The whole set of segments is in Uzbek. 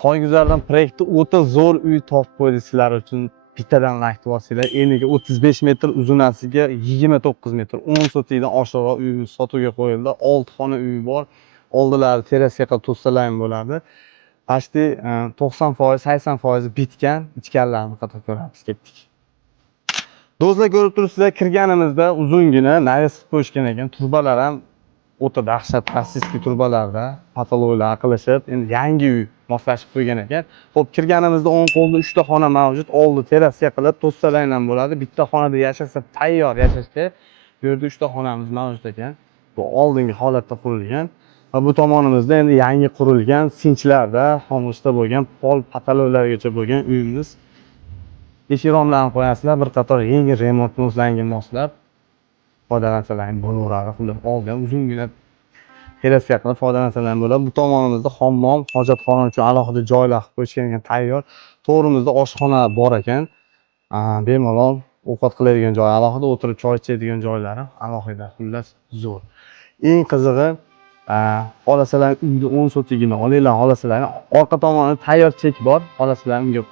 Soyguzardan proyektda o'ta zo'r uy topib qo'ydi sizlar uchun. Bittadan like bosinglar. Eniga 35 metr, uzunasiga 29 metr. 10 sotikdan oshiqroq uy sotuvga qo'yildi. 6 xona uy bor. Oldilari terrasaga to'salarim bo'ladi. Pashti 90%, 80% bitgan. Ichkarilarini qatib ko'ramiz, ketdik. Do'stlar, ko'rib turibsizlar, kirganimizda uzungina naves qo'yishgan ekan. Turbalar ham o'ta dahshat klassik turbalarda patologlar qilishib, endi yangi uy moslashib qo'ygan ekan. Xo'p, kirganimizda o'ng qo'lda 3 ta xona mavjud. Oldi terrasga qilib to'salaring ham bo'ladi. Bitta xonada yashasa tayyor yashashga. Bu yerda 3 ta xonamiz mavjud ekan. Bu oldingi holatda qurilgan. Va bu tomonimizda endi yangi qurilgan sinchlarda, xomushda bo'lgan pol patologlargacha bo'lgan uyimiz. Eshik romlarini qo'yasizlar, bir qator yengil remontga moslangan moslab foydalansalar bo'laveradi. Xullas olgan uzungina terrasga qilib foydalansalar bo'ladi. Bu tomonimizda hammom, hojatxona uchun alohida joylar qilib qo'yishgan ekan, tayyor. To'g'rimizda oshxona bor ekan. Bemalol ovqat qiladigan joy alohida, o'tirib choy ichadigan joylari alohida. Xullas zo'r. Eng qizig'i, xohlasalar uyni 10 sotigini olinglar, xohlasalar orqa tomonida tayyor chek bor. Xohlasalar unga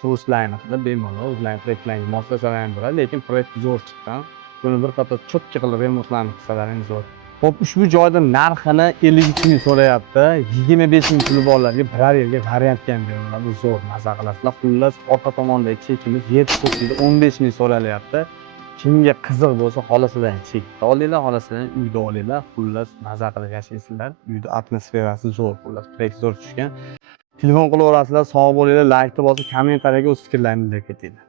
turistlarni qilib bemalol o'zlaring proyektlarga moslasalar ham bo'ladi, lekin proyekt zo'r chiqqan. Buni bir qator cho'tka qilib remontlarni qilsalaring zo'r. Xo'p, ushbu joyda narxini 53 ming so'rayapti. 25 ming puli borlarga birar yerga variantga ham beriladi. Zo'r maza qilasizlar. Xullas, orqa tomondagi chekimiz 7 so'kida 15 ming so'ralyapti. Kimga qiziq bo'lsa, xohlasalar chekda olinglar, xohlasalar uyda olinglar. Xullas, maza qilib yashaysizlar. Uyda atmosferasi zo'r, xullas, proyekt zo'r tushgan. Telefon qilaverasizlar, sog' bo'linglar, like bosib, kommentariyaga o'z fikrlaringizni bildirib ketinglar.